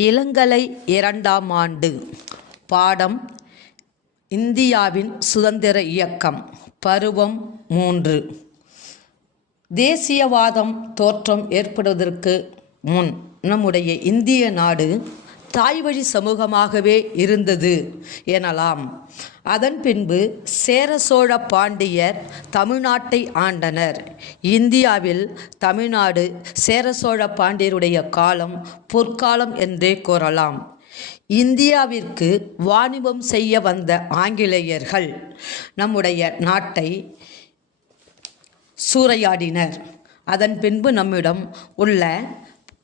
இளங்கலை இரண்டாம் ஆண்டு. பாடம் இந்தியாவின் சுதந்திர இயக்கம். பருவம் மூன்று. தேசியவாதம் தோற்றம் ஏற்படுவதற்கு முன் நம்முடைய இந்திய நாடு தாய்வழி சமூகமாகவே இருந்தது எனலாம். அதன் பின்பு சேர சோழ பாண்டியர் தமிழ்நாட்டை ஆண்டனர். இந்தியாவில் தமிழ்நாடு சேர சோழ பாண்டியருடைய காலம் பொற்காலம் என்றே கூறலாம். இந்தியாவிற்கு வாணிபம் செய்ய வந்த ஆங்கிலேயர்கள் நம்முடைய நாட்டை சூறையாடினர். அதன் பின்பு நம்மிடம் உள்ள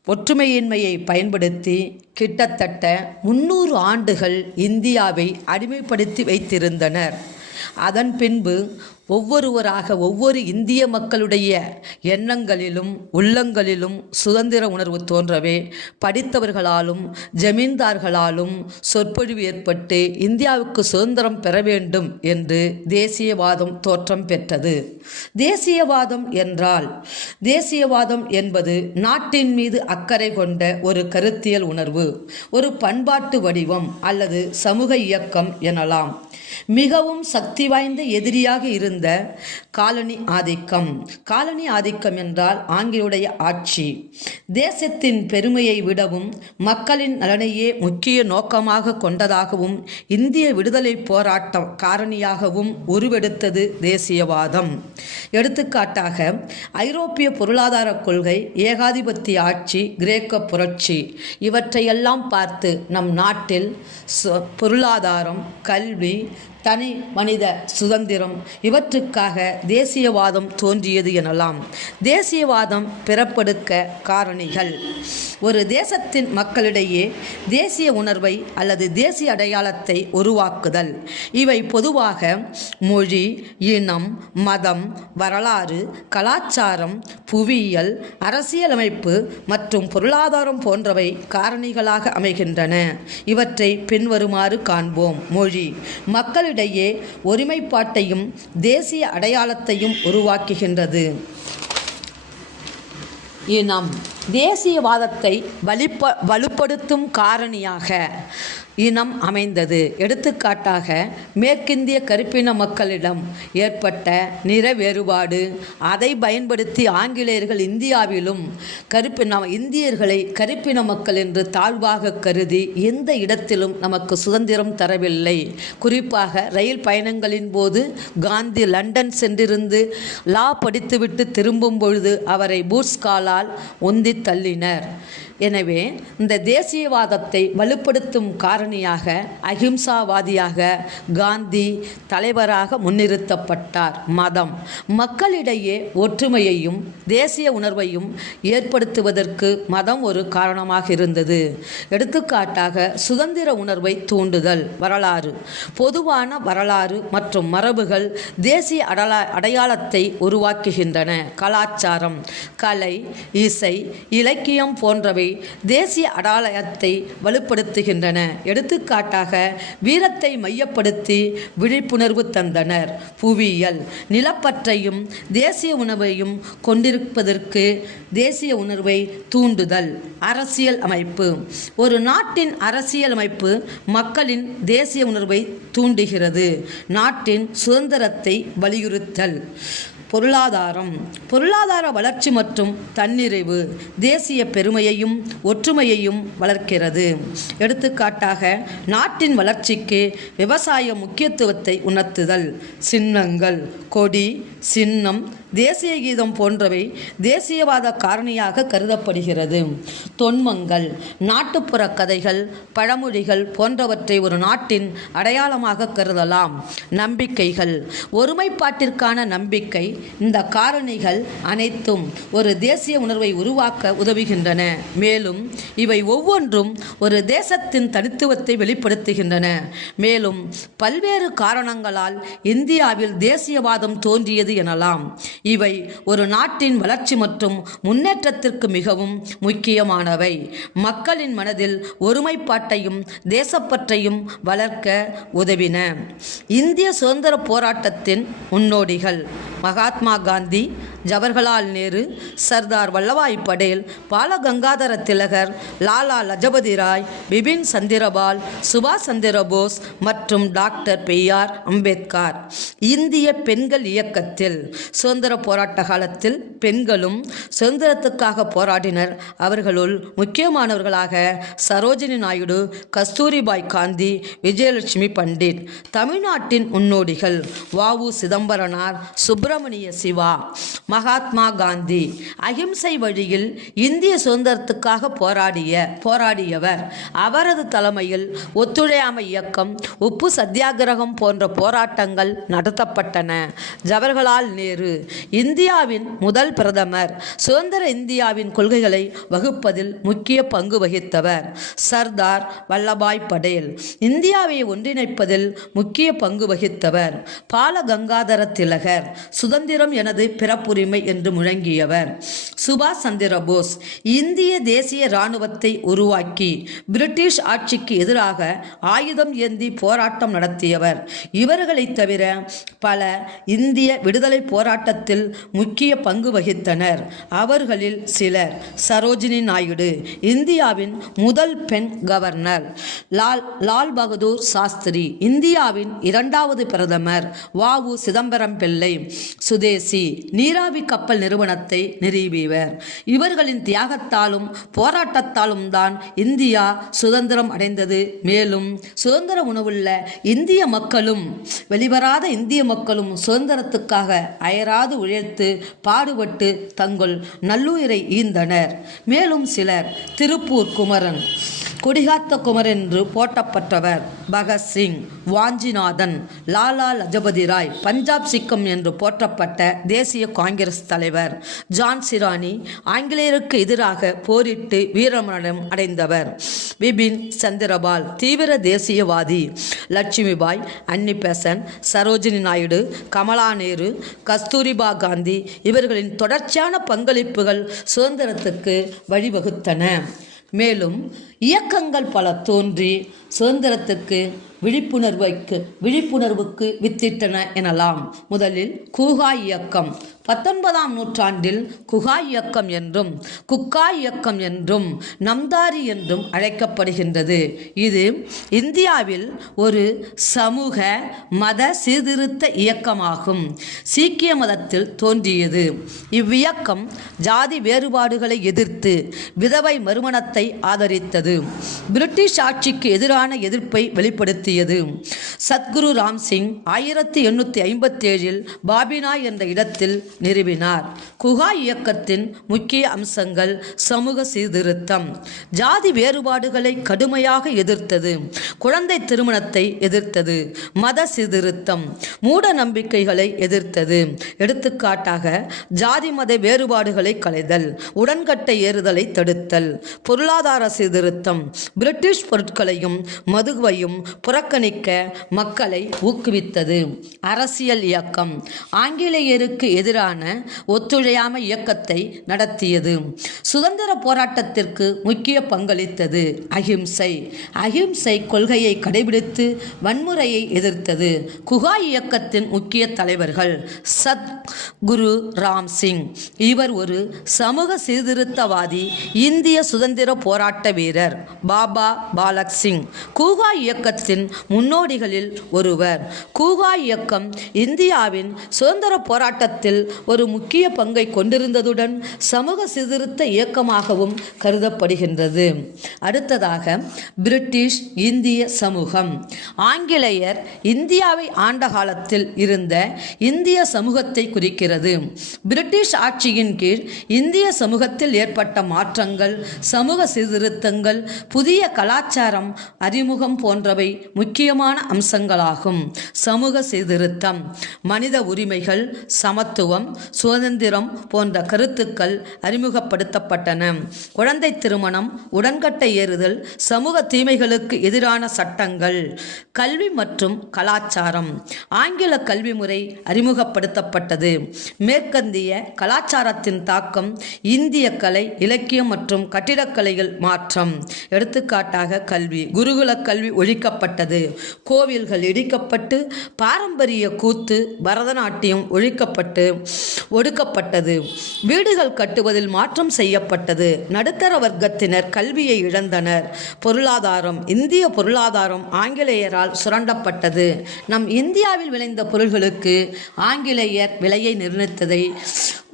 ஒற்றுமையின்மையை பயன்படுத்தி கிட்டத்தட்ட முந்நூறு ஆண்டுகள் இந்தியாவை அடிமைப்படுத்தி வைத்திருந்தனர். அதன் பின்பு ஒவ்வொருவராக ஒவ்வொரு இந்திய மக்களுடைய எண்ணங்களிலும் உள்ளங்களிலும் சுதந்திர உணர்வு தோன்றவே படித்தவர்களாலும் ஜமீன்தார்களாலும் சொற்பொழிவு ஏற்பட்டு இந்தியாவுக்கு சுதந்திரம் பெற வேண்டும் என்று தேசியவாதம் தோற்றம் பெற்றது. தேசியவாதம் என்றால் தேசியவாதம் என்பது நாட்டின் மீது அக்கறை கொண்ட ஒரு கருத்தியல் உணர்வு ஒரு பண்பாட்டு வடிவம் அல்லது சமூக இயக்கம் எனலாம். மிகவும் சக்தி வாய்ந்த எதிரியாக இருந்த காலனி ஆதிக்கம். காலனி ஆதிக்கம் என்றால் ஆங்கிலுடைய ஆட்சி. தேசத்தின் பெருமையை விடவும் மக்களின் நலனையே முக்கிய நோக்கமாக கொண்டதாகவும் இந்திய விடுதலை போராட்டம் காரணியாகவும் உருவெடுத்தது தேசியவாதம். எடுத்துக்காட்டாக ஐரோப்பிய பொருளாதார கொள்கை ஏகாதிபத்திய ஆட்சி கிரேக்க புரட்சி இவற்றையெல்லாம் பார்த்து நம் நாட்டில் பொருளாதாரம் கல்வி தனி மனித சுதந்திரம் இவற்றுக்காக தேசியவாதம் தோன்றியது எனலாம். தேசியவாதம் பிறப்படுக்க காரணிகள். ஒரு தேசத்தின் மக்களிடையே தேசிய உணர்வை அல்லது தேசிய அடையாளத்தை உருவாக்குதல். இவை பொதுவாக மொழி இனம் மதம் வரலாறு கலாச்சாரம் புவியியல் அரசியலமைப்பு மற்றும் பொருளாதாரம் போன்றவை காரணிகளாக அமைகின்றன. இவற்றை பின்வருமாறு காண்போம். மொழி. மக்களிடையே ஒருமைப்பாட்டையும் தேசிய அடையாளத்தையும் உருவாக்குகின்றது. இனம் தேசியவாதத்தை வலிப்ப வலுப்படுத்தும் காரணியாக இனம் அமைந்தது. எடுத்துக்காட்டாக மேற்கிந்திய கருப்பின மக்களிடம் ஏற்பட்ட நிற வேறுபாடு அதை பயன்படுத்தி ஆங்கிலேயர்கள் இந்தியாவிலும் கருப்பின இந்தியர்களை கருப்பின மக்கள் என்று தாழ்வாக கருதி எந்த இடத்திலும் நமக்கு சுதந்திரம் தரவில்லை. குறிப்பாக ரயில் பயணங்களின் போது காந்தி லண்டன் சென்றிருந்து லா படித்துவிட்டு திரும்பும் பொழுது அவரை பூஸ்காலால் ஒந்தி தள்ளினர். எனவே இந்த தேசியவாதத்தை வலுப்படுத்தும் காரணியாக அகிம்சாவாதியாக காந்தி தலைவராக முன்னிறுத்தப்பட்டார். மதம். மக்களிடையே ஒற்றுமையையும் தேசிய உணர்வையும் ஏற்படுத்துவதற்கு மதம் ஒரு காரணமாக இருந்தது. எடுத்துக்காட்டாக சுதந்திர உணர்வை தூண்டுதல் வரலாறு. பொதுவான வரலாறு மற்றும் மரபுகள் தேசிய அடலா அடையாளத்தை உருவாக்குகின்றன. கலாச்சாரம் கலை இசை இலக்கியம் போன்றவை தேசிய அடாலயத்தை வலுப்படுத்துகின்றன. எடுத்துக்காட்டாக வீரத்தை மையப்படுத்தி விழிப்புணர்வு தந்தனர். புவியியல் நிலப்பற்றையும் தேசிய உணர்வையும் கொண்டிருப்பதற்கு தேசிய உணர்வை தூண்டுதல். அரசியல் அமைப்பு. ஒரு நாட்டின் அரசியல் அமைப்பு மக்களின் தேசிய உணர்வை தூண்டுகிறது. நாட்டின் சுதந்திரத்தை வலியுறுத்தல். பொருளாதாரம். பொருளாதார வளர்ச்சி மற்றும் தன்னிறைவு தேசிய பெருமையையும் ஒற்றுமையையும் வளர்க்கிறது. எடுத்துக்காட்டாக நாட்டின் வளர்ச்சிக்கு விவசாய முக்கியத்துவத்தை உணர்த்துதல் சின்னங்கள் கொடி சின்னம் தேசிய கீதம் போன்றவை தேசியவாத காரணியாக கருதப்படுகிறது. தொன்மங்கள் நாட்டுப்புற கதைகள் பழமொழிகள் போன்றவற்றை ஒரு நாட்டின் அடையாளமாக கருதலாம். நம்பிக்கைகள் ஒருமைப்பாட்டிற்கான நம்பிக்கை இந்த காரணிகள் அனைத்தும் ஒரு தேசிய உணர்வை உருவாக்க உதவுகின்றன. மேலும் இவை ஒவ்வொன்றும் ஒரு தேசத்தின் தனித்துவத்தை வெளிப்படுத்துகின்றன. மேலும் பல்வேறு காரணங்களால் இந்தியாவில் தேசியவாதம் தோன்றியது எனலாம். இவை ஒரு நாட்டின் வளர்ச்சி மற்றும் முன்னேற்றத்திற்கு மிகவும் முக்கியமானவை. மக்களின் மனதில் ஒருமைப்பாட்டையும் தேசப்பற்றையும் வளர்க்க உதவின. இந்திய சுதந்திர போராட்டத்தின் முன்னோடிகள் மகாத்மா காந்தி ஜவஹர்லால் நேரு சர்தார் வல்லபாய் படேல் பாலகங்காதர திலகர் லாலா லஜபதி ராய் பிபின் சந்திரபால் சுபாஷ் சந்திர போஸ் மற்றும் டாக்டர் பெய்யார் அம்பேத்கர். இந்திய பெண்கள் இயக்கத்தில் சுதந்திர போராட்ட காலத்தில் பெண்களும் சுதந்திரத்துக்காக போராடினர். அவர்களுள் முக்கியமானவர்களாக சரோஜினி நாயுடு கஸ்தூரிபாய் காந்தி விஜயலட்சுமி பண்டிட் தமிழ்நாட்டின் முன்னோடிகள் வாவு சிதம்பரனார் சுப்பிரமணிய சிவா மகாத்மா காந்தி அகிம்சை வழியில் இந்திய சுதந்திரத்துக்காக போராடிய போராடியவர். அவரது தலைமையில் ஒத்துழையாமை இயக்கம் உப்பு சத்தியாகிரகம் போன்ற போராட்டங்கள் நடத்தப்பட்டன. ஜவஹர்லால் நேரு இந்தியாவின் முதல் பிரதமர். சுதந்திர இந்தியாவின் கொள்கைகளை வகுப்பதில் முக்கிய பங்கு வகித்தவர். சர்தார் வல்லபாய் படேல் இந்தியாவை ஒன்றிணைப்பதில் முக்கிய பங்கு வகித்தவர். பால கங்காதர திலகர் சுதந்திரம் எனது பிறப்புரிமை என்று முழங்கியவர். சுபாஷ் சந்திர போஸ் இந்திய தேசிய இராணுவத்தை உருவாக்கி பிரிட்டிஷ் ஆட்சிக்கு எதிராக ஆயுதம் ஏந்தி போராட்டம் நடத்தியவர். இவர்களைத் தவிர பல இந்திய விடுதலை போராட்டத்தில் முக்கிய பங்கு வகித்தனர். அவர்களில் சிலர் சரோஜினி நாயுடு இந்தியாவின் முதல் பெண் கவர்னர். லால் லால் பகதூர் சாஸ்திரி இந்தியாவின் இரண்டாவது பிரதமர். வாவு சிதம்பரம் பிள்ளை. சுதேசி நீராவி கப்பல் நிறுவனத்தை நிறுவிவர் இவர்களின் தியாகத்தாலும் போராட்டத்தாலும் தான் இந்தியா சுதந்திரம் அடைந்தது. மேலும் சுதந்திர உணவுள்ள இந்திய மக்களும் வெளிவராத இந்திய மக்களும் சுதந்திரத்துக்காக அயராது உழைத்து பாடுபட்டு தங்கள் நல்லுயிரை ஈந்தனர். மேலும் சிலர் திருப்பூர் குமரன் கொடிகாத்த குமரன் என்று போட்டப்பட்டவர் பகத்சிங் வாஞ்சிநாதன் லாலா லஜபதி ராய் பஞ்சாப் சிக்கம் என்று போட்ட போற்றப்பட்ட தேசிய காங்கிரஸ் தலைவர் ஜான் சிரானி ஆங்கிலேயருக்கு எதிராக போரிட்டு வீரமரணம் அடைந்தவர். பிபின் சந்திரபால் தீவிர தேசியவாதி லட்சுமிபாய் அன்னி சரோஜினி நாயுடு கமலா நேரு கஸ்தூரிபா காந்தி இவர்களின் தொடர்ச்சியான பங்களிப்புகள் சுதந்திரத்துக்கு வழிவகுத்தன. மேலும் இயக்கங்கள் பல தோன்றி சுதந்திரத்துக்கு விழிப்புணர்வைக்கு விழிப்புணர்வுக்கு வித்திட்டன எனலாம். முதலில் கூகா இயக்கம். பத்தொன்பதாம் நூற்றாண்டில் குகா இயக்கம் என்றும் குக்கா இயக்கம் என்றும் நம்தாரி என்றும் அழைக்கப்படுகின்றது. இது இந்தியாவில் ஒரு சமூக மத சீர்திருத்த இயக்கமாகும். சீக்கிய மதத்தில் தோன்றியது. இவ்வியக்கம் ஜாதி வேறுபாடுகளை எதிர்த்து விதவை மறுமணத்தை ஆதரித்தது. பிரிட்டிஷ் ஆட்சிக்கு எதிரான எதிர்ப்பை வெளிப்படுத்தியது. சத்குரு ராம்சிங் ஆயிரத்தி எண்ணூற்றி ஐம்பத்தேழில் பாபினா என்ற இடத்தில் நிறுவினார். குகா இயக்கத்தின் முக்கிய அம்சங்கள் சமூக சீர்திருத்தம். ஜாதி வேறுபாடுகளை கடுமையாக எதிர்த்தது. குழந்தை திருமணத்தை எதிர்த்தது. மத சீர்திருத்தம். மூட நம்பிக்கைகளை எதிர்த்தது. எடுத்துக்காட்டாக ஜாதி மத வேறுபாடுகளை களைதல். உடன்கட்டை ஏறுதலை தடுத்தல். பொருளாதார சீர்திருத்தம். பிரிட்டிஷ் பொருட்களையும் மதுவையும் புறக்கணிக்க மக்களை ஊக்குவித்தது. அரசியல் இயக்கம். ஆங்கிலேயருக்கு எதிராக எதிரான ஒத்துழையாமை இயக்கத்தை நடத்தியது. சுதந்திர போராட்டத்திற்கு முக்கிய பங்களித்தது அகிம்சை அகிம்சை கொள்கையை கடைபிடித்து வன்முறையை எதிர்த்தது. குகா இயக்கத்தின் முக்கிய தலைவர்கள் சத் குரு ராம் சிங். இவர் ஒரு சமூக சீர்திருத்தவாதி இந்திய சுதந்திர போராட்ட வீரர் பாபா பாலக் சிங். கூகா இயக்கத்தின் முன்னோடிகளில் ஒருவர். கூகா இயக்கம் இந்தியாவின் சுதந்திர போராட்டத்தில் ஒரு முக்கிய பங்கை கொண்டிருந்ததுடன் சமூக சீர்திருத்த இயக்கமாகவும் கருதப்படுகின்றது. அடுத்ததாக பிரிட்டிஷ் இந்திய சமூகம். ஆங்கிலேயர் இந்தியாவை ஆண்ட காலத்தில் இருந்த இந்திய சமூகத்தை குறிக்கிறது. பிரிட்டிஷ் ஆட்சியின் கீழ் இந்திய சமூகத்தில் ஏற்பட்ட மாற்றங்கள் சமூக சீர்திருத்தங்கள் புதிய கலாச்சாரம் அறிமுகம் போன்றவை முக்கியமான அம்சங்களாகும். சமூக சீர்திருத்தம் மனித உரிமைகள் சமத்துவம் சுதந்திரம் போன்ற கருத்துக்கள் அறிமுகப்படுத்தப்பட்டன. குழந்தை திருமணம் உடன்கட்டை ஏறுதல் சமூக தீமைகளுக்கு எதிரான சட்டங்கள் கல்வி மற்றும் கலாச்சாரம். ஆங்கில கல்வி முறை அறிமுகப்படுத்தப்பட்டது. மேற்கந்திய கலாச்சாரத்தின் தாக்கம் இந்திய கலை இலக்கியம் மற்றும் கட்டிடக்கலைகள் மாற்றம். எடுத்துக்காட்டாக கல்வி குருகுல கல்வி ஒழிக்கப்பட்டது. கோவில்கள் இடிக்கப்பட்டு பாரம்பரிய கூத்து பரதநாட்டியம் ஒழிக்கப்பட்டு ஒடுக்கப்பட்டது. வீடுகள் கட்டுவதில் மாற்றம் செய்யப்பட்டது. நடுத்தர வர்க்கத்தினர் கல்வியை இழந்தனர். பொருளாதாரம் இந்திய பொருளாதாரம் ஆங்கிலேயரால் சுரண்டப்பட்டது. நம் இந்தியாவில் விளைந்த பொருள்களுக்கு ஆங்கிலேயர் விலையை நிர்ணயித்ததை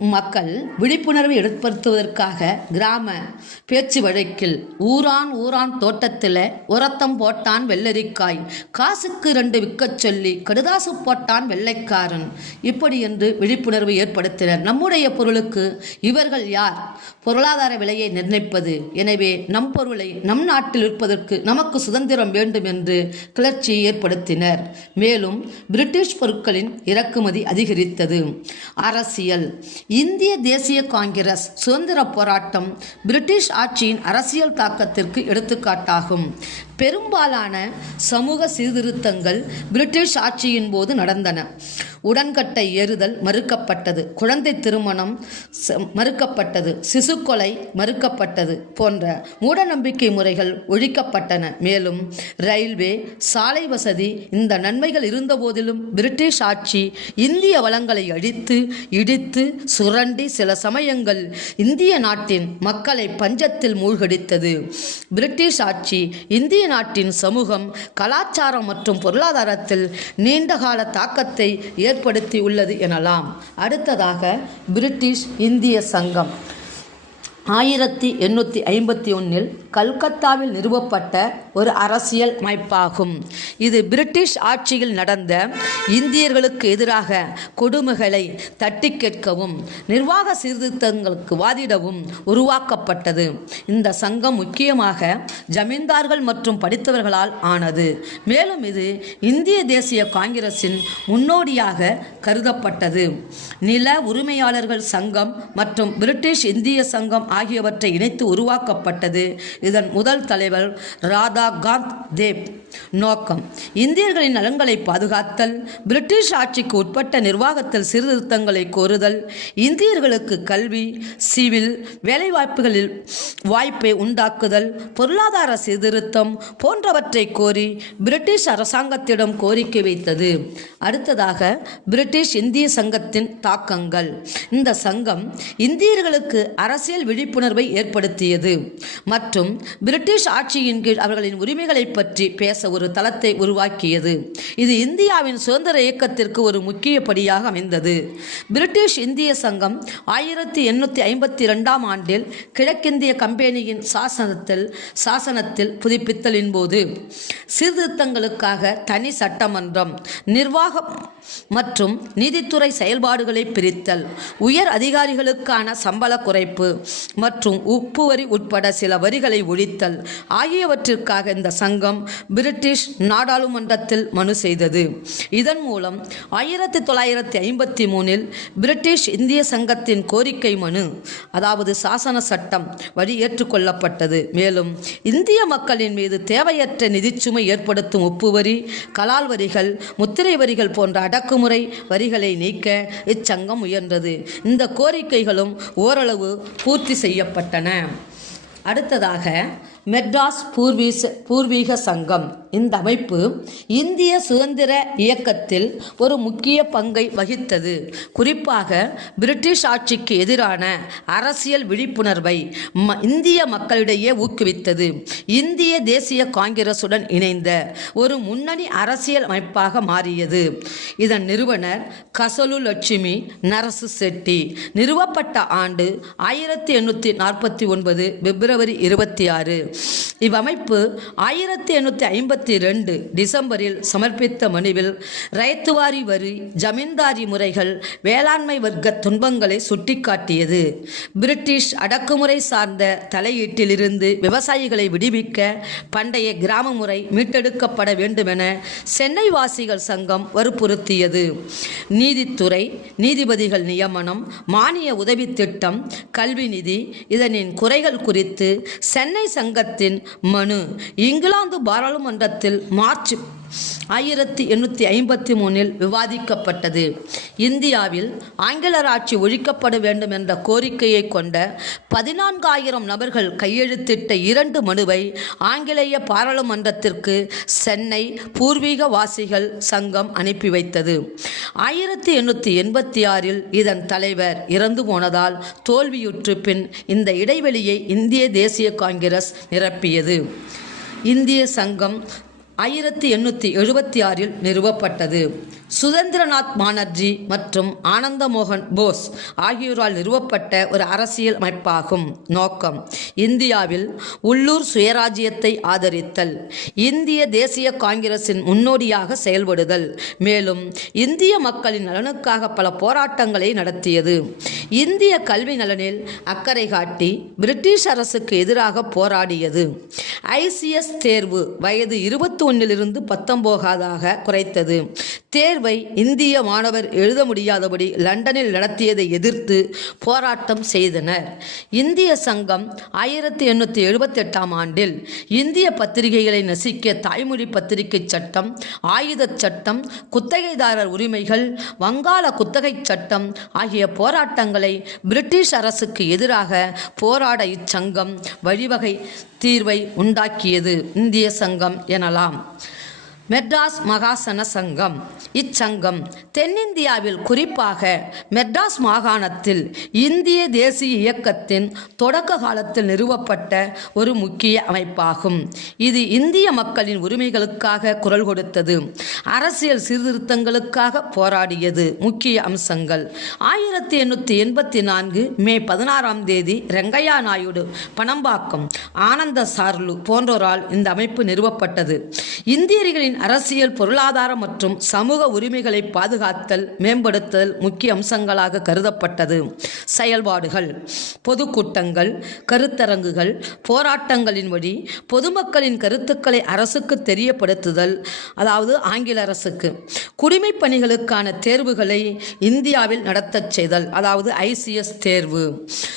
மக்கள் விழிப்புணர்வை ஏற்படுத்துவதற்காக கிராம பேச்சு வழக்கில் ஊரான் ஊரான் தோட்டத்தில் உரத்தம் போட்டான் வெள்ளரிக்காய். காசுக்கு ரெண்டு விற்கச் சொல்லி கடுதாசு போட்டான் வெள்ளைக்காரன். இப்படி என்று விழிப்புணர்வு ஏற்படுத்தினர். நம்முடைய பொருளுக்கு இவர்கள் யார்? பொருளாதார விலையை நிர்ணயிப்பது. எனவே நம் பொருளை நம் நாட்டில் விற்பதற்கு நமக்கு சுதந்திரம் வேண்டும் என்று கிளர்ச்சியை ஏற்படுத்தினர். மேலும் பிரிட்டிஷ் பொருட்களின் இறக்குமதி அதிகரித்தது. அரசியல். இந்திய தேசிய காங்கிரஸ் சுதந்திர போராட்டம் பிரிட்டிஷ் ஆட்சியின் அரசியல் தாக்கத்திற்கு எடுத்துக்காட்டாகும். பெரும்பாலான சமூக சீர்திருத்தங்கள் பிரிட்டிஷ் ஆட்சியின் போது நடந்தன. உடன்கட்டை ஏறுதல் மறுக்கப்பட்டது. குழந்தை திருமணம் ச- மறுக்கப்பட்டது. சிசுக்கொலை மறுக்கப்பட்டது போன்ற மூடநம்பிக்கை முறைகள் ஒழிக்கப்பட்டன. மேலும் ரயில்வே சாலை வசதி இந்த நன்மைகள் இருந்தபோதிலும் பிரிட்டிஷ் ஆட்சி இந்திய வளங்களை அழித்து இடித்து சுரண்டி சில சமயங்கள் இந்திய நாட்டின் மக்களை பஞ்சத்தில் மூழ்கடித்தது. பிரிட்டிஷ் ஆட்சி இந்திய நாட்டின் சமூகம் கலாச்சாரம் மற்றும் பொருளாதாரத்தில் நீண்டகால தாக்கத்தை ஏற்படுத்தி உள்ளது எனலாம். அடுத்ததாக பிரிட்டிஷ் இந்திய சங்கம். ஆயிரத்தி எண்ணூற்றி ஐம்பத்தி ஒன்றில் கல்கத்தாவில் நிறுவப்பட்ட ஒரு அரசியல் அமைப்பாகும். இது பிரிட்டிஷ் ஆட்சியில் நடந்த இந்தியர்களுக்கு எதிராக கொடுமைகளை தட்டி கேட்கவும் நிர்வாக சீர்திருத்தங்களுக்கு வாதிடவும் உருவாக்கப்பட்டது. இந்த சங்கம் முக்கியமாக ஜமீன்தார்கள் மற்றும் படித்தவர்களால் ஆனது. மேலும் இது இந்திய தேசிய காங்கிரசின் முன்னோடியாக கருதப்பட்டது. நில உரிமையாளர்கள் சங்கம் மற்றும் பிரிட்டிஷ் இந்திய சங்கம் ஆகியவற்றை இணைத்து உருவாக்கப்பட்டது. இதன் முதல் தலைவர் ராதா காந்த் தேவ் நோக்கம் இந்தியர்களின் நலன்களை பாதுகாத்தல் பிரிட்டிஷ் ஆட்சிக்கு உட்பட்ட நிர்வாகத்தில் சீர்திருத்தங்களை கோருதல் இந்தியர்களுக்கு கல்வி சிவில் வேலைவாய்ப்புகளில் வாய்ப்பை உண்டாக்குதல் பொருளாதார சீர்திருத்தம் போன்றவற்றை கோரி பிரிட்டிஷ் அரசாங்கத்திடம் கோரிக்கை வைத்தது. அடுத்ததாக பிரிட்டிஷ் இந்திய சங்கத்தின் தாக்கங்கள். இந்த சங்கம் இந்தியர்களுக்கு அரசியல் விழி விழிப்புணர்வை ஏற்படுத்தியது. மற்றும் பிரிட்டிஷ் ஆட்சியின் கீழ் அவர்களின் உரிமைகளை பற்றி பேச ஒரு தளத்தை உருவாக்கியது. இது இந்தியாவின் சுதந்திர இயக்கத்திற்கு ஒரு முக்கிய படியாக அமைந்தது. பிரிட்டிஷ் இந்திய சங்கம் ஆயிரத்தி எண்ணூற்றி ஐம்பத்தி ரெண்டாம் ஆண்டில் கிழக்கிந்திய கம்பெனியின் சாசனத்தில் சாசனத்தில் புதுப்பித்தலின் போது சீர்திருத்தங்களுக்காக தனி சட்டமன்றம் நிர்வாகம் மற்றும் நீதித்துறை செயல்பாடுகளை பிரித்தல் உயர் அதிகாரிகளுக்கான சம்பள குறைப்பு மற்றும் உப்பு வரி உட்பட சில வரிகளை ஒழித்தல். ஆகியவற்றிற்காக இந்த சங்கம் பிரிட்டிஷ் நாடாளுமன்றத்தில் மனு செய்தது. இதன் மூலம் ஆயிரத்தி தொள்ளாயிரத்தி ஐம்பத்தி மூணில் பிரிட்டிஷ் இந்திய சங்கத்தின் கோரிக்கை மனு அதாவது சாசன சட்டம் வழி ஏற்றுக்கொள்ளப்பட்டது. மேலும் இந்திய மக்களின் மீது தேவையற்ற நிதிச்சுமை ஏற்படுத்தும் உப்பு வரி கலால் வரிகள் முத்திரை வரிகள் போன்ற அடக்குமுறை வரிகளை நீக்க இச்சங்கம் முயன்றது. இந்த கோரிக்கைகளும் ஓரளவு பூர்த்தி செய்யப்பட்டன. அடுத்ததாக மெட்ராஸ் பூர்வீச பூர்வீக சங்கம். இந்த அமைப்பு இந்திய சுதந்திர இயக்கத்தில் ஒரு முக்கிய பங்கை வகித்தது. குறிப்பாக பிரிட்டிஷ் ஆட்சிக்கு எதிரான அரசியல் விழிப்புணர்வை ம- இந்திய மக்களிடையே ஊக்குவித்தது. இந்திய தேசிய காங்கிரசுடன் இணைந்த ஒரு முன்னணி அரசியல் அமைப்பாக மாறியது. இதன் நிறுவனர் கசலு லட்சுமி நரசு செட்டி நிறுவப்பட்ட ஆண்டு ஆயிரத்தி எண்ணூற்றி நாற்பத்தி ஒன்பது பிப்ரவரி இருபத்தி ஆறு. இவ்வமைப்பு ஆயிரத்தி எண்ணூற்றி ஐம்பத்தி ரெண்டு டிசம்பரில் சமர்ப்பித்த மனுவில் ரைத்துவாரி வரி ஜமீன்தாரி முறைகள் வேளாண்மை வர்க்க துன்பங்களை சுட்டிக்காட்டியது. பிரிட்டிஷ் அடக்குமுறை சார்ந்த தலையீட்டிலிருந்து விவசாயிகளை விடுவிக்க பண்டைய கிராம முறை மீட்டெடுக்கப்பட வேண்டுமென சென்னை வாசிகள் சங்கம் வற்புறுத்தியது. நீதித்துறை நீதிபதிகள் நியமனம் மானிய உதவி திட்டம் கல்வி நிதி இதனின் குறைகள் குறித்து சென்னை சங்கத்தின் மனு. இங்கிலாந்து பாராளுமன்றத்தில் மார்ச் ஆயிரத்தி எண்ணூற்றி ஐம்பத்தி மூணில் விவாதிக்கப்பட்டது. இந்தியாவில் ஆங்கிலர் ஆட்சி ஒழிக்கப்பட வேண்டும் என்ற கோரிக்கையை கொண்ட பதினான்காயிரம் நபர்கள் கையெழுத்திட்ட இரண்டு மனுவை ஆங்கிலேய பாராளுமன்றத்திற்கு சென்னை பூர்வீக வாசிகள் சங்கம் அனுப்பி வைத்தது. ஆயிரத்தி எண்ணூற்றி எண்பத்தி ஆறில் இதன் தலைவர் இறந்து போனதால் தோல்வியுற்று பின் இந்த இடைவெளியை இந்திய தேசிய காங்கிரஸ் நிரப்பியது. இந்திய சங்கம் ஆயிரத்தி எண்ணூற்றி எழுபத்தி ஆறில் நிறுவப்பட்டது. சுதந்திரநாத் பானர்ஜி மற்றும் ஆனந்தமோகன் போஸ் ஆகியோரால் நிறுவப்பட்ட ஒரு அரசியல் அமைப்பாகும். நோக்கம் இந்தியாவில் உள்ளூர் சுயராஜ்யத்தை ஆதரித்தல் இந்திய தேசிய காங்கிரசின் முன்னோடியாக செயல்படுதல் மேலும் இந்திய மக்களின் நலனுக்காக பல போராட்டங்களை நடத்தியது. இந்திய கல்வி நலனில் அக்கறை காட்டி பிரிட்டிஷ் அரசுக்கு எதிராக போராடியது. ஐசிஎஸ் தேர்வு வயது இருபத்தி ஒன்றிலிருந்து பத்தொம்போதாக குறைத்தது. தேர்வை இந்திய மாணவர் எழுத முடியாதபடி லண்டனில் நடத்தியதை எதிர்த்து போராட்டம் செய்தனர். இந்திய சங்கம் ஆயிரத்தி எண்ணூற்றி எழுபத்தெட்டாம் ஆண்டில் இந்திய பத்திரிகைகளை நசிக்க தாய்மொழி பத்திரிகை சட்டம் ஆயுதச் சட்டம் குத்தகைதாரர் உரிமைகள் வங்காள குத்தகை சட்டம் ஆகிய போராட்டங்களை பிரிட்டிஷ் அரசுக்கு எதிராக போராட இச்சங்கம் வழிவகை தீர்வை உண்டாக்கியது. இந்திய சங்கம் எனலாம். 嗯。மெட்ராஸ் மகாசன சங்கம். இச்சங்கம் தென்னிந்தியாவில் குறிப்பாக மெட்ராஸ் மாகாணத்தில் இந்திய தேசிய இயக்கத்தின் தொடக்க காலத்தில் நிறுவப்பட்ட ஒரு முக்கிய அமைப்பாகும். இது இந்திய மக்களின் உரிமைகளுக்காக குரல் கொடுத்தது. அரசியல் சீர்திருத்தங்களுக்காக போராடியது முக்கிய அம்சங்கள். ஆயிரத்தி எண்ணூற்றி எண்பத்தி நான்கு மே பதினாறாம் தேதி ரெங்கையா நாயுடு பணம்பாக்கம் ஆனந்த சார்லு போன்றோரால் இந்த அமைப்பு நிறுவப்பட்டது. இந்தியர்களின் அரசியல் பொருளாதார மற்றும் சமூக உரிமைகளை பாதுகாத்தல் மேம்படுத்தல் முக்கிய அம்சங்களாக கருதப்பட்டது. செயல்பாடுகள் பொதுக்கூட்டங்கள் கருத்தரங்குகள் போராட்டங்களின் வழி பொதுமக்களின் கருத்துக்களை அரசுக்கு தெரியப்படுத்துதல் அதாவது ஆங்கில அரசுக்கு. குடிமை பணிகளுக்கான தேர்வுகளை இந்தியாவில் நடத்தச் செய்தல் அதாவது ஐசிஎஸ் தேர்வு.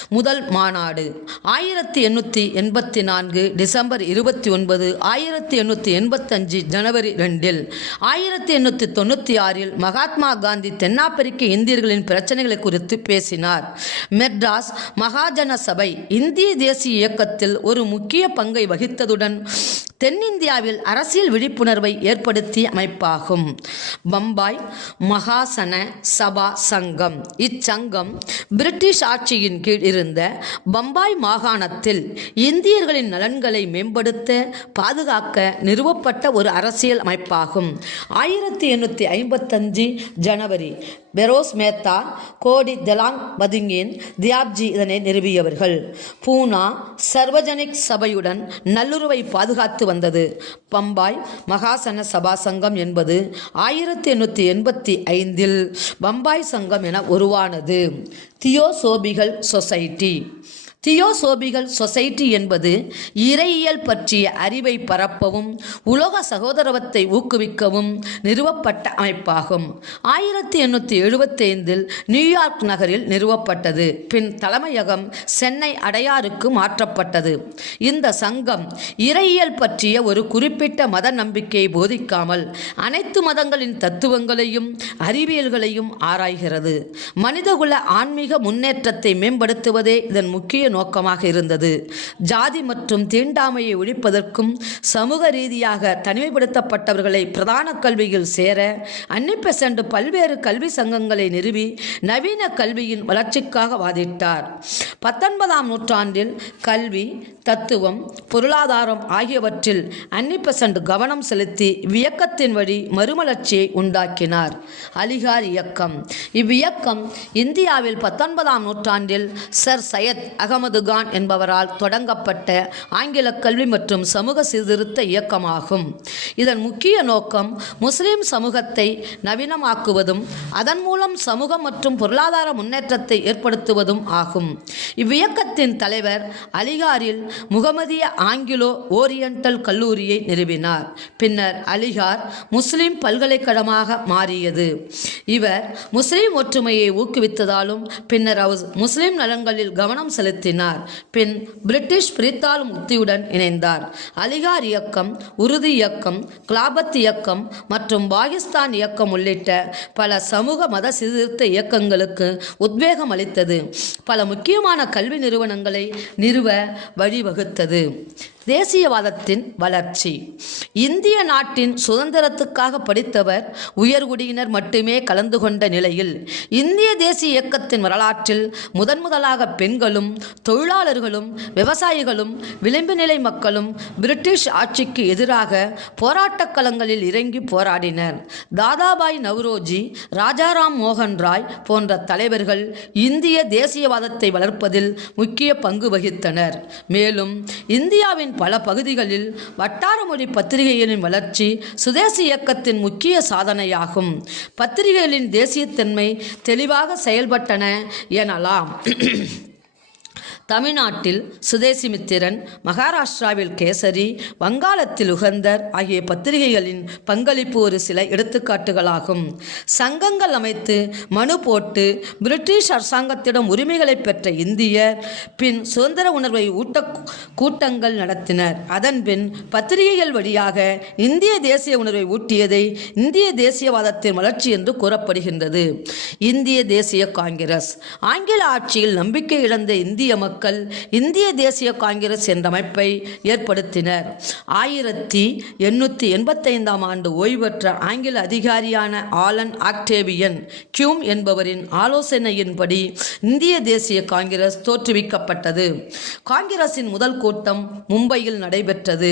முதல் மாநாடு ஆயிரத்தி எண்ணூற்றி எண்பத்தி நான்கு டிசம்பர் இருபத்தி ஒன்பது ஆயிரத்தி எண்ணூற்றி எண்பத்தஞ்சு ஜனவரி ரெண்டில் ஆயிரத்தி எண்ணூற்றி தொண்ணூற்றி ஆறில் மகாத்மா காந்தி தென்னாப்பிரிக்க இந்தியர்களின் பிரச்சனைகளை குறித்து பேசினார். மெட்ராஸ் மகாஜன சபை இந்திய தேசிய இயக்கத்தில் ஒரு முக்கிய பங்கை வகித்ததுடன் தென்னிந்தியாவில் அரசியல் விழிப்புணர்வை ஏற்படுத்திய அமைப்பாகும். பம்பாய் மகாசன சபா சங்கம் இச்சங்கம் பிரிட்டிஷ் ஆட்சியின் கீழ் இருந்த பம்பாய் மாகாணத்தில் இந்தியர்களின் நலன்களை மேம்படுத்த பாதுகாக்க நிறுவப்பட்ட ஒரு அரசியல் அமைப்பாகும். ஆயிரத்தி எண்ணூற்றி ஐம்பத்தஞ்சு ஜனவரி பெரோஸ் மேத்தா கோடி தெலாங் பதுங்கின் தியாப்ஜி இதனை நிறுவியவர்கள். பூனா சர்வஜனிக் சபையுடன் நல்லுறவை பாதுகாத்து வந்தது. பம்பாய் மகாசன சபா சங்கம் என்பது ஆயிரத்தி எண்ணூற்றி எண்பத்தி ஐந்தில் பம்பாய் சங்கம் என உருவானது. தியோசோபிகள் சொசைட்டி. தியோசோபிகள் சொசைட்டி என்பது இறையியல் பற்றிய அறிவை பரப்பவும் உலக சகோதரவத்தை ஊக்குவிக்கவும் நிறுவப்பட்ட அமைப்பாகும். ஆயிரத்தி எண்ணூற்றி எழுபத்தைந்தில் நியூயார்க் நகரில் நிறுவப்பட்டது. பின் தலைமையகம் சென்னை அடையாருக்கு மாற்றப்பட்டது. இந்த சங்கம் இறையியல் பற்றிய ஒரு குறிப்பிட்ட மத நம்பிக்கையை போதிக்காமல் அனைத்து மதங்களின் தத்துவங்களையும் அறிவியல்களையும் ஆராய்கிறது. மனிதகுல ஆன்மீக முன்னேற்றத்தை மேம்படுத்துவதே இதன் முக்கிய நோக்கமாக இருந்தது. ஜாதி மற்றும் தீண்டாமையை ஒழிப்பதற்கும் சமூக ரீதியாக தனிமைப்படுத்தப்பட்டவர்களை பிரதான கல்வியில் சேர அன்னி பல்வேறு கல்வி சங்கங்களை நிறுவி நவீன கல்வியின் வளர்ச்சிக்காக வாதிட்டார். பத்தொன்பதாம் நூற்றாண்டில் கல்வி தத்துவம் பொருளாதாரம் ஆகியவற்றில் அன்னிப்பெசண்ட் கவனம் செலுத்தி இவ்வியக்கத்தின் வழி மறுமலர்ச்சியை உண்டாக்கினார். அலிகார் இயக்கம். இவ்வியக்கம் இந்தியாவில் பத்தொன்பதாம் நூற்றாண்டில் சர் சையத் அகமது முகமது கான் என்பவரால் தொடங்கப்பட்ட ஆங்கில கல்வி மற்றும் சமூக சீர்திருத்த இயக்கமாகும். இதன் முக்கிய நோக்கம் முஸ்லிம் சமூகத்தை நவீனமாக்குவதும் அதன் மூலம் சமூக மற்றும் பொருளாதார முன்னேற்றத்தை ஏற்படுத்துவதும் ஆகும். இவ்வியக்கத்தின் தலைவர் அலிகாரில் முகமதிய ஆங்கிலோ ஓரியண்டல் கல்லூரியை நிறுவினார். பின்னர் அலிகார் முஸ்லிம் பல்கலைக்கழகமாக மாறியது. இவர் முஸ்லிம் ஒற்றுமையை ஊக்குவித்ததாலும் பின்னர் அவர் முஸ்லிம் நலன்களில் கவனம் செலுத்தினார். பின் பிரிட்டிஷ் பிரித்தாளும் உத்தியுடன் இணைந்தார். அலிகார் இயக்கம் உறுதி இயக்கம் கிலாபத் இயக்கம் மற்றும் பாகிஸ்தான் இயக்கம் உள்ளிட்ட பல சமூக மத சீர்திருத்த இயக்கங்களுக்கு உத்வேகம் அளித்தது. பல முக்கியமான கல்வி நிறுவனங்களை நிறுவ வழிவகுத்தது. தேசியவாதத்தின் வளர்ச்சி. இந்திய நாட்டின் சுதந்திரத்துக்காக படித்தவர் உயர்குடியினர் மட்டுமே கலந்து கொண்ட நிலையில் இந்திய தேசிய இயக்கத்தின் வரலாற்றில் முதன் முதலாக பெண்களும் தொழிலாளர்களும் விவசாயிகளும் விளிம்பு நிலை மக்களும் பிரிட்டிஷ் ஆட்சிக்கு எதிராக போராட்டக் களங்களில் இறங்கி போராடினர். தாதாபாய் நவ்ரோஜி ராஜாராம் மோகன் ராய் போன்ற தலைவர்கள் இந்திய தேசியவாதத்தை வளர்ப்பதில் முக்கிய பங்கு வகித்தனர். மேலும் இந்தியாவின் பல பகுதிகளில் வட்டார மொழி பத்திரிகைகளின் வளர்ச்சி சுதேசி இயக்கத்தின் முக்கிய சாதனையாகும். பத்திரிகைகளின் தேசியத்தன்மை தெளிவாக செயல்பட்டன எனலாம். தமிழ்நாட்டில் சுதேசிமித்திரன் மகாராஷ்டிராவில் கேசரி வங்காளத்தில் உகந்தர் ஆகிய பத்திரிகைகளின் பங்களிப்பு ஒரு சில எடுத்துக்காட்டுகளாகும். சங்கங்கள் அமைத்து மனு போட்டு பிரிட்டிஷ் அரசாங்கத்திடம் உரிமைகளை பெற்ற இந்தியர் பின் சுதந்திர உணர்வை ஊட்ட கூட்டங்கள் நடத்தினர். அதன்பின் பத்திரிகைகள் வழியாக இந்திய தேசிய உணர்வை ஊட்டியதை இந்திய தேசியவாதத்தின் வளர்ச்சி என்று கூறப்படுகின்றது. இந்திய தேசிய காங்கிரஸ் ஆங்கில ஆட்சியில் நம்பிக்கை இழந்த இந்திய மக்கள் இந்திய தேசிய காங்கிரஸ் என்ற அமைப்பை ஏற்படுத்தினர். ஆயிரத்தி எண்ணூற்றி எண்பத்தைந்தாம் ஆண்டு ஓய்வற்ற ஆங்கில அதிகாரியான ஆலன் ஆக்டேவியன் கியூம் என்பவரின் ஆலோசனையின்படி இந்திய தேசிய காங்கிரஸ் தோற்றுவிக்கப்பட்டது. காங்கிரசின் முதல் கூட்டம் மும்பையில் நடைபெற்றது.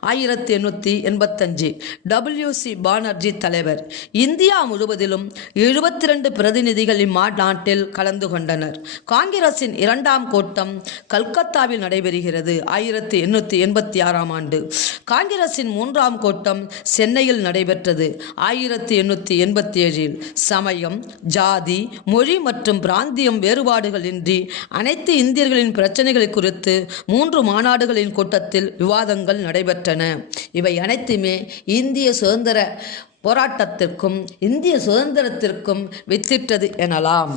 ஆயிரத்தி எண்ணூற்றி எண்பத்தஞ்சு டபிள்யூ சி பானர்ஜி தலைவர். இந்தியா முழுவதிலும் எழுபத்தி ரெண்டு பிரதிநிதிகள் இம்மாநாட்டில் கலந்து கொண்டனர். காங்கிரசின் இரண்டாம் கூட்டம் கூட்டம் கல்கத்தாவில் நடைபெறுகிறது. ஆயிரத்தி எண்ணூற்றி எண்பத்தி ஆறாம் ஆண்டு. காங்கிரசின் மூன்றாம் கூட்டம் சென்னையில் நடைபெற்றது. ஆயிரத்தி எண்ணூற்றி எண்பத்தி ஏழில் சமயம் ஜாதி மொழி மற்றும் பிராந்தியம் வேறுபாடுகளின்றி அனைத்து இந்தியர்களின் பிரச்சனைகளை குறித்து மூன்று மாநாடுகளின் கூட்டத்தில் விவாதங்கள் நடைபெற்றன. இவை அனைத்துமே இந்திய சுதந்திர போராட்டத்திற்கும் இந்திய சுதந்திரத்திற்கும் வித்திட்டது எனலாம்.